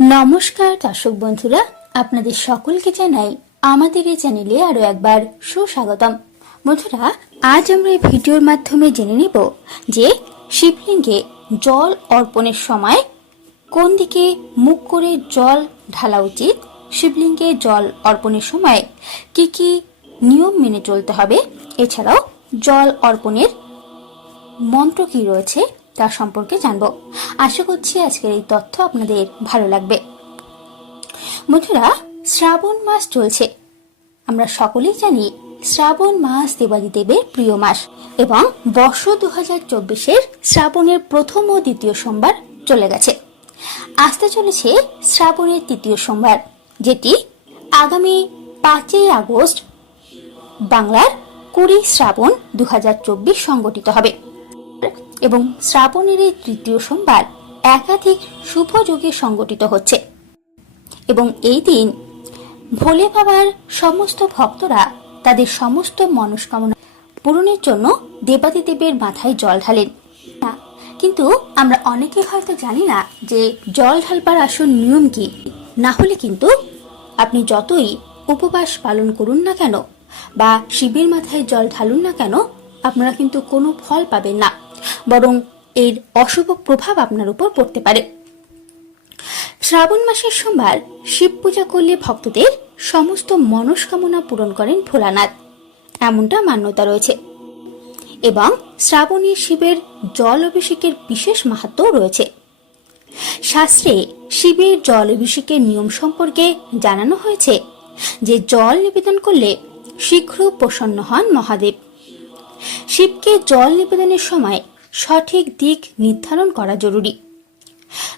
নমস্কার, দর্শক বন্ধুরা, আপনাদের সকলকে জানাই আমাদের এই চ্যানেলে আরও একবার সুস্বাগতম। বন্ধুরা, আজ আমরা এই ভিডিওর মাধ্যমে জেনে নেব যে শিবলিঙ্গে জল অর্পণের সময় কোন দিকে মুখ করে জল ঢালা উচিত, শিবলিঙ্গে জল অর্পণের সময় কি কি নিয়ম মেনে চলতে হবে, এছাড়াও জল অর্পণের মন্ত্র কি রয়েছে তা সম্পর্কে জানব। আশা করছি আজকের এই তথ্য আপনাদের ভালো লাগবে। বন্ধুরা, শ্রাবণ মাস চলছে। আমরা সকলেই জানি শ্রাবণ মাস দেবাদিদেবের প্রিয় মাস এবং বর্ষ দু হাজার চব্বিশের শ্রাবণের প্রথম ও দ্বিতীয় সোমবার চলে গেছে। আসতে চলেছে শ্রাবণের তৃতীয় সোমবার, যেটি আগামী পাঁচই আগস্ট বাংলার কুড়ি শ্রাবণ দু হাজার চব্বিশ সংগঠিত হবে। এবং শ্রাবণের এই তৃতীয় সোমবার একাধিক শুভ যোগে সংগঠিত হচ্ছে। এবং এই দিন ভোলে বাবার সমস্ত ভক্তরা তাদের সমস্ত মনস্কামনা পূরণের জন্য দেবাদিদেবের মাথায় জল ঢালেন। কিন্তু আমরা অনেকে হয়তো জানি না যে জল ঢালবার আসল নিয়ম কি। না হলে কিন্তু আপনি যতই উপবাস পালন করুন না কেন বা শিবের মাথায় জল ঢালুন না কেন, আপনারা কিন্তু কোনো ফল পাবেন না। বরং এর অশুভ প্রভাব আপনার উপর পড়তে পারে। শ্রাবণ মাসের সোমবার শিব পূজা করলে ভক্তদের সমস্ত মনস্কামনা পূরণ করেন ভোলানাথ। এমনটা মান্যতা রয়েছে। এবং শ্রাবণী শিবের জল অভিষেকের বিশেষ মাহাত্ম রয়েছে। শাস্ত্রে শিবের জল অভিষেকের নিয়ম সম্পর্কে জানানো হয়েছে যে, জল নিবেদন করলে শীঘ্র প্রসন্ন হন মহাদেব। শিবকে জল নিবেদনের সময় সঠিক দিক নির্ধারণ করা জরুরি।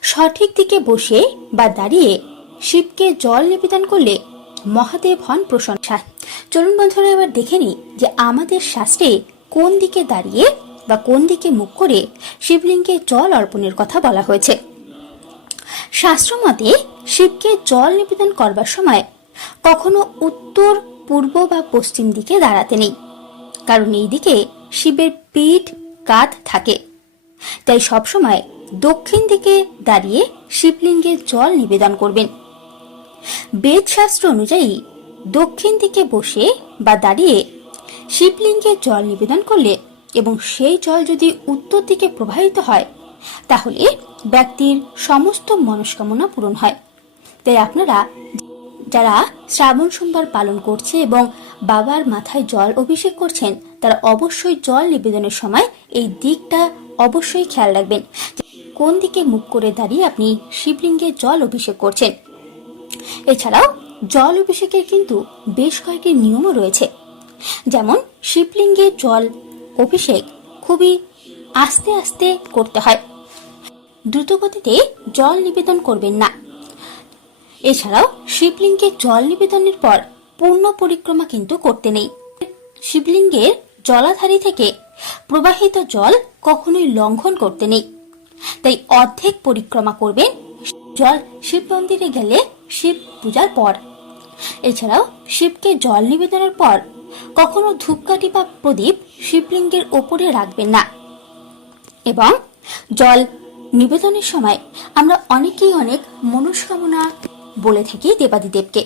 সঠিক দিকে বসে বা দাঁড়িয়ে শিবকে জল নিবেদন করলে মহাদেব হন প্রশংসা। চলুন বন্ধুরা, এবার দেখে নিই যে আমাদের শাস্ত্রে কোন দিকে দাঁড়িয়ে বা কোন দিকে মুখ করে শিবলিঙ্গে জল অর্পণের কথা বলা হয়েছে। শাস্ত্র মতে শিবকে জল নিবেদন করবার সময় কখনো উত্তর, পূর্ব বা পশ্চিম দিকে দাঁড়াতে নেই। কারণ এই দিকে শিবের পিঠ কাঁধ থাকে। তাই সবসময় দক্ষিণ দিকে দাঁড়িয়ে শিবলিঙ্গে জল নিবেদন করবেন। বেদ শাস্ত্র অনুযায়ী দক্ষিণ দিকে বসে বা দাঁড়িয়ে শিবলিঙ্গে জল নিবেদন করলে এবং সেই জল যদি উত্তর দিকে প্রবাহিত হয়, তাহলে ব্যক্তির সমস্ত মনস্কামনা পূরণ হয়। তাই আপনারা যারা শ্রাবণ সোমবার পালন করছে এবং বাবার মাথায় জল অভিষেক করছেন, তারা অবশ্যই জল নিবেদনের সময় এই দিকটা অবশ্যই খেয়াল রাখবেন কোন দিকে মুখ করে দাঁড়িয়ে আপনি শিবলিঙ্গে জল অভিষেক করছেন। এছাড়াও জল অভিষেকের কিন্তু বেশ কয়েকটি নিয়মও রয়েছে। যেমন শিবলিঙ্গে জল অভিষেক খুবই আস্তে আস্তে করতে হয়। দ্রুতগতিতে জল নিবেদন করবেন না। এছাড়াও শিবলিঙ্গে জল নিবেদনের পর পূর্ণ পরিক্রমা কিন্তু করতে নেই। শিবলিঙ্গের জলাধারী থেকে প্রবাহিত জল কখনোই লঙ্ঘন করতে নেই। তাই অর্ধেক পরিক্রমা করবেন জল শিব মন্দিরে গেলে শিব পূজার পর। এছাড়াও শিবকে জল নিবেদনের পর কখনো ধূপকাঠি বা প্রদীপ শিবলিঙ্গের ওপরে রাখবেন না। এবং জল নিবেদনের সময় আমরা অনেকেই অনেক মনস্কামনা বলে থাকি দেবাদিদেবকে,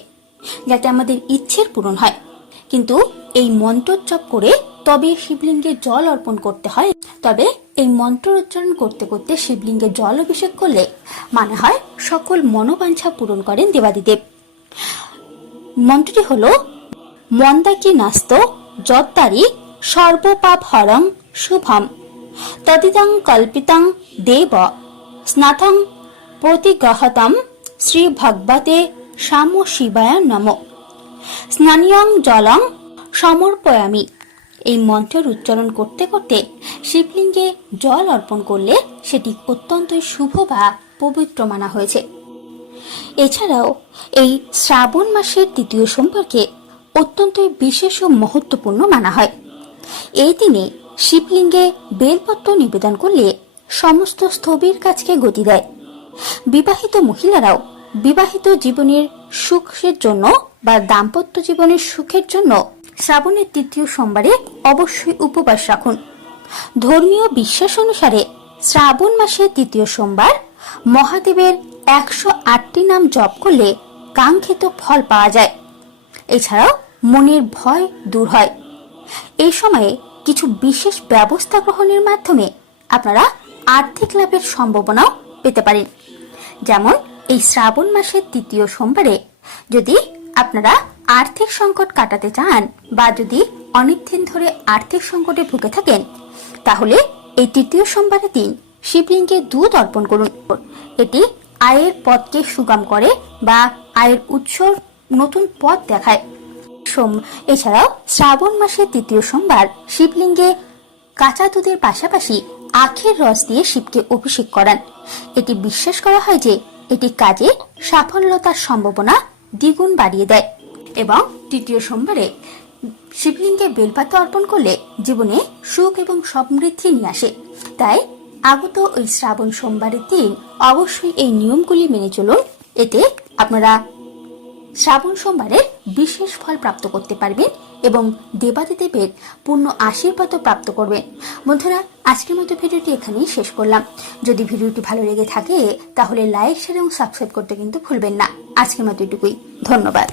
যাতে আমাদের ইচ্ছের পূরণ হয়। কিন্তু এই মন্ত্রোচ্চাপ করে তবে শিবলিঙ্গে জল অর্পণ করতে হয়। তবে এই মন্ত্র উচ্চারণ করতে করতে শিবলিঙ্গে জল অভিষেক করলে মানে হয় সকল মনোবাঞ্ছা পূরণ করেন দেবাদিদেব। মন্ত্রটি হল মন্দাকি নাস্ত যত্তারি সর্বপাপ হরং শুভম। তদিদং কল্পিতং দেব স্নাথং প্রতিগ্রহতম শ্রী ভগবতে শ্যাম শিবায় নম। স্নানিয়ং জলং সমর্পয়ামি। এই মন্ত্রের উচ্চারণ করতে করতে শিবলিঙ্গে জল অর্পণ করলে সেটি অত্যন্তই শুভ বা পবিত্র মানা হয়েছে। এছাড়াও এই শ্রাবণ মাসের দ্বিতীয় সোমবারকে অত্যন্ত বিশেষ ও মহত্বপূর্ণ মানা হয়। এই দিনে শিবলিঙ্গে বেলপত্র নিবেদন করলে সমস্ত স্থবির কাজকে গতি দেয়। বিবাহিত মহিলারাও বিবাহিত জীবনের সুখের জন্য বা দাম্পত্য জীবনের সুখের জন্য শ্রাবণের তৃতীয় সোমবারে অবশ্যই উপবাস রাখুন। ধর্মীয় বিশ্বাস অনুসারে শ্রাবণ মাসের তৃতীয় সোমবার মহাদেবের একশো আটটি নাম জপ করলে কাঙ্ক্ষিত ফল পাওয়া যায়। এছাড়াও মনের ভয় দূর হয়। এই সময়ে কিছু বিশেষ ব্যবস্থা গ্রহণের মাধ্যমে আপনারা আর্থিক লাভের সম্ভাবনাও পেতে পারেন। যেমন এই শ্রাবণ মাসের তৃতীয় সোমবারে যদি আপনারা আর্থিক সংকট কাটাতে চান বা যদি অনেকদিন ধরে আর্থিক সংকটে ভুগে থাকেন, তাহলে এই তৃতীয় সোমবারের দিন শিবলিঙ্গে দুধ অর্পণ করুন। এটি আয়ের পথকে সুগম করে বা আয়ের উৎসর নতুন পথ দেখায়। সোম, এছাড়াও শ্রাবণ মাসের তৃতীয় সোমবার শিবলিঙ্গে কাঁচা দুধের পাশাপাশি আখের রস দিয়ে শিবকে অভিষেক করান। এটি বিশ্বাস করা হয় যে এটি কাজে সাফল্যতার সম্ভাবনা দ্বিগুণ বাড়িয়ে দেয়। এবং তৃতীয় সোমবারে শিবলিঙ্গে বেলপাতা অর্পণ করলে জীবনে সুখ এবং সমৃদ্ধি নিয়ে আসে। তাই আগত ওই শ্রাবণ সোমবারের দিন অবশ্যই এই নিয়মগুলি মেনে চলুন। এতে আপনারা শ্রাবণ সোমবারে বিশেষ ফল প্রাপ্ত করতে পারবেন এবং দেবাদিদেবের পূর্ণ আশীর্বাদও প্রাপ্ত করবেন। বন্ধুরা, আজকের মতো ভিডিওটি এখানেই শেষ করলাম। যদি ভিডিওটি ভালো লেগে থাকে, তাহলে লাইক, শেয়ার এবং সাবস্ক্রাইব করতে কিন্তু ভুলবেন না। আজকের মতো এটুকুই। ধন্যবাদ।